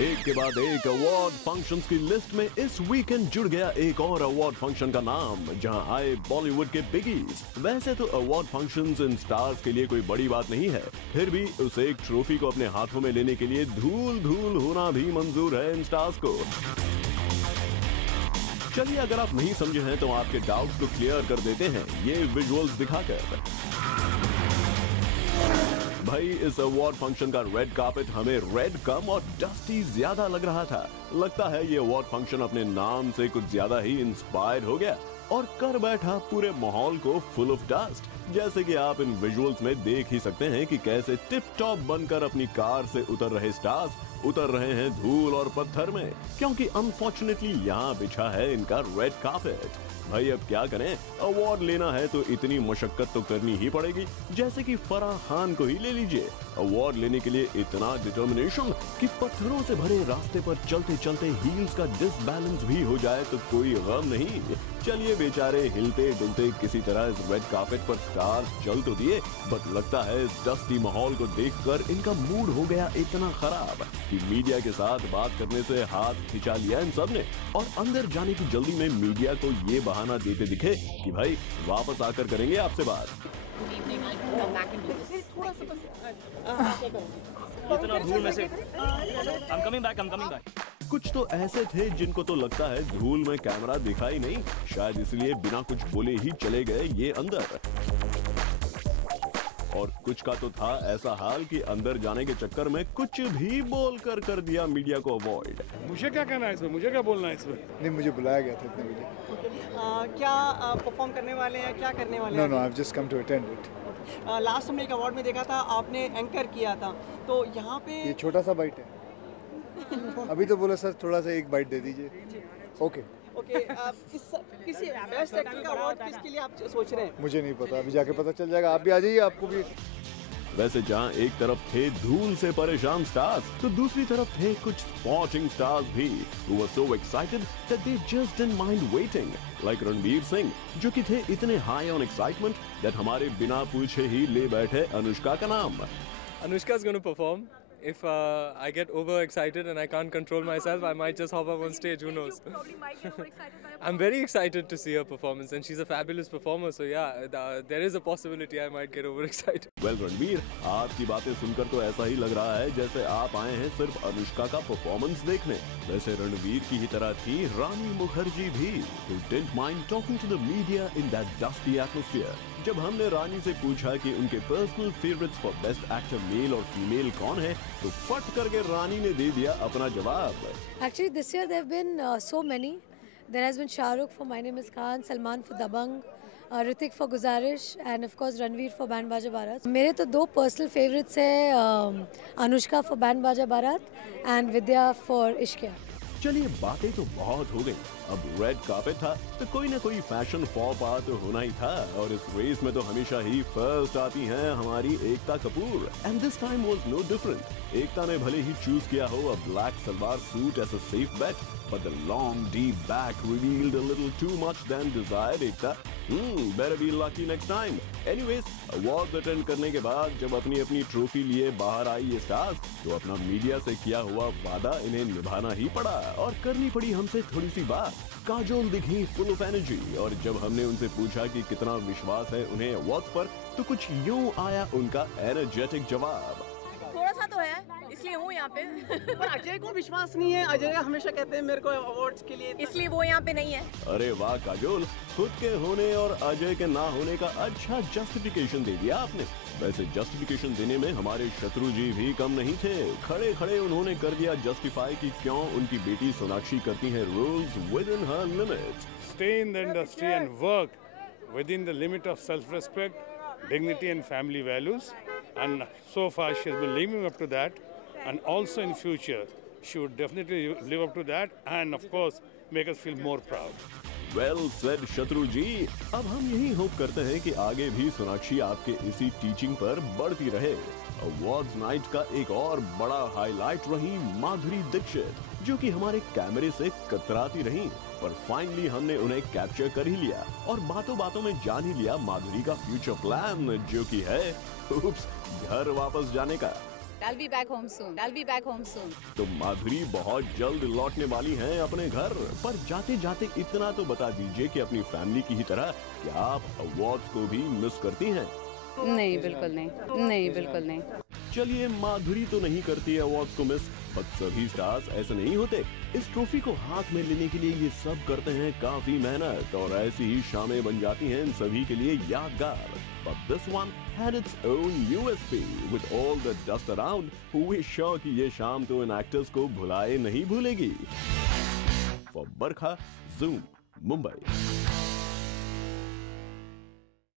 एक के बाद एक अवार्ड फंक्शंस की लिस्ट में इस वीकेंड जुड़ गया एक और अवार्ड फंक्शन का नाम, जहां आए बॉलीवुड के बिगीज। वैसे तो अवार्ड फंक्शंस इन स्टार्स के लिए कोई बड़ी बात नहीं है, फिर भी उस एक ट्रॉफी को अपने हाथों में लेने के लिए धूल धूल होना भी मंजूर है इन स्टार्स को। चलिए, अगर आप नहीं समझे हैं तो आपके डाउट्स को क्लियर कर देते हैं ये विजुअल्स दिखाकर। भाई, इस अवार्ड फंक्शन का रेड कार्पेट हमें रेड कम और डस्टी ज्यादा लग रहा था। लगता है ये अवार्ड फंक्शन अपने नाम से कुछ ज्यादा ही इंस्पायर्ड हो गया और कर बैठा पूरे माहौल को फुल ऑफ डस्ट। जैसे कि आप इन विजुअल्स में देख ही सकते हैं कि कैसे टिप टॉप बनकर अपनी कार से उतर रहे स्टार्स उतर रहे हैं धूल और पत्थर में, क्योंकि अनफॉर्चुनेटली यहाँ बिछा है इनका रेड कार्पेट। भाई, अब क्या करें, अवार्ड लेना है तो इतनी मशक्कत तो करनी ही पड़ेगी। जैसे कि फराह खान को ही ले लीजिए, अवार्ड लेने के लिए इतना डिटर्मिनेशन कि पत्थरों से भरे रास्ते पर चलते चलते हील्स का डिसबैलेंस भी हो जाए तो कोई गम नहीं। चलिए, बेचारे हिलते डुलते किसी तरह इस रेड कार्पेट पर स्टार्स चल तो दिए, बट लगता है इस डस्टी माहौल को देखकर इनका मूड हो गया इतना खराब कि मीडिया के साथ बात करने से हाथ खिंचा लिया इन सब ने और अंदर जाने की जल्दी में मीडिया को ये बहाना देते दिखे कि भाई वापस आकर करेंगे आपसे बात। इतना धूल में से I'm coming back. कुछ तो ऐसे थे जिनको तो लगता है धूल में कैमरा दिखा ही नहीं, शायद इसलिए बिना कुछ बोले ही चले गए ये अंदर। और कुछ का तो था ऐसा हाल कि अंदर जाने के चक्कर में कुछ भी बोलकर कर दिया मीडिया को अवॉइड। मुझे क्या कहना है इसमें, मुझे क्या बोलना है इसमें? नहीं, मुझे बुलाया गया था इतने बजे। क्या परफॉर्म करने वाले हैं, क्या करने वाले हैं? No, I have just come to attend it. Last हमने एक अवार्ड में देखा था, आपने एंकर किया था, तो यहाँ पे ये छोटा सा बाइट है। अभी तो बोला सर थोड़ा सा एक बाइट दे दीजिए। ओके, किसी बेस्ट एक्टर का अवार्ड किसके लिए आप सोच रहे हैं? मुझे नहीं पता, अभी जाके पता चल जाएगा। आप भी आ जाइए, आपको भी। वैसे जहां एक तरफ थे धूल से परेशान स्टार्स, तो दूसरी तरफ थे कुछ स्पॉटिंग स्टार्स भी who were so excited that they just didn't mind waiting, like Ranveer Singh, जो कि थे इतने high on excitement that हमारे बिना पूछे ही ले बैठे अनुष्का का नाम। Anushka is going to perform. If I get overexcited and I can't control myself, I might just hop up on stage. Who knows? I'm very excited to see her performance, and she's a fabulous performer. So yeah, there is a possibility I might get overexcited. Well, Ranveer, आपकी बातें सुनकर तो ऐसा ही लग रहा है जैसे आप आए हैं सिर्फ अनुष्का का परफॉर्मेंस देखने। वैसे रणवीर की ही तरह थी रानी मुखर्जी भी, who didn't mind talking to the media in that dusty atmosphere. जब हमने रानी से पूछा कि उनके personal favourites for best actor male और फीमेल कौन है, तो फट करके रानी ने दे दिया अपना जवाब। Actually, this year there have been so many. There has been Shah Rukh for My Name Is Khan, Salman for Dabangg, Hrithik for Guzarish, and of course Ranveer for Band Baja Barat. मेरे तो दो personal favourites हैं, Anushka for Band Baja Barat and Vidya for Ishq Yaar. चलिए, बातें तो बहुत हो गई, अब रेड कार्पेट था तो कोई ना कोई फैशन फॉप तो होना ही था, और इस रेस में तो हमेशा ही फर्स्ट आती हैं हमारी Ekta Kapoor. And this time was no different. Ekta ने भले ही चूज किया हो a black salwar suit as a safe bet, but the long deep back revealed a little too much than desired. Ekta, better be lucky next time. Anyways, awards attend करने के बाद जब अपनी अपनी ट्रॉफी लिए बाहर आई ये स्टार्स, तो अपना मीडिया से किया हुआ वादा इन्हें निभाना ही पड़ा और करनी पड़ी हमसे थोड़ी सी बात। काजोल दिखी फुल ऑफ एनर्जी, और जब हमने उनसे पूछा कि कितना विश्वास है उन्हें अवार्ड्स पर, तो कुछ यूं आया उनका एनर्जेटिक जवाब। थोड़ा सा तो है, इसलिए हूँ यहाँ पे। पर अजय को विश्वास नहीं है। अजय हमेशा कहते हैं मेरे को अवार्ड्स के लिए, इसलिए वो यहाँ पे नहीं है। अरे वाह काजोल, खुद के होने और अजय के ना होने का अच्छा जस्टिफिकेशन दे दिया आपने। वैसे जस्टिफिकेशन देने में हमारे शत्रु जी भी कम नहीं थे। खड़े खड़े उन्होंने कर दिया जस्टिफाई कि क्यों उनकी बेटी सोनाक्षी करती है roles within her limits. Stay in the industry and work within the limit of self-respect, dignity and family values. And so far she has been living up to that, and also in future she would definitely live up to that, and of course make us feel more proud. Well said शत्रु जी। अब हम यही hope करते हैं कि आगे भी सोनाक्षी आपके इसी टीचिंग पर बढ़ती रहे। अवार्ड्स नाइट का एक और बड़ा हाईलाइट रही माधुरी दीक्षित, जो कि हमारे कैमरे से कतराती रही, पर फाइनली हमने उन्हें कैप्चर कर ही लिया और बातों बातों में जान ही लिया माधुरी का फ्यूचर प्लान, जो कि है घर वापस जाने का। I'll be back home soon. I'll be back home soon. तो माधुरी बहुत जल्द लौटने वाली हैं अपने घर, पर जाते जाते इतना तो बता दीजिए कि अपनी फैमिली की ही तरह क्या आप अवार्ड्स को भी मिस करती हैं? नहीं, बिल्कुल नहीं। नहीं, बिल्कुल नहीं। चलिए, माधुरी तो नहीं करती अवार्ड्स को मिस, पर सभी स्टार्स ऐसे नहीं होते। इस ट्रॉफी को हाथ में लेने के लिए ये सब करते हैं काफी मेहनत, और ऐसी ही शामें बन जाती हैं इन सभी के लिए यादगार। But this one had its own USP with all the dust around. We're sure कि ये शाम तो इन एक्टर्स को भुलाए नहीं भूलेगी। For Barkha, Zoom, Mumbai.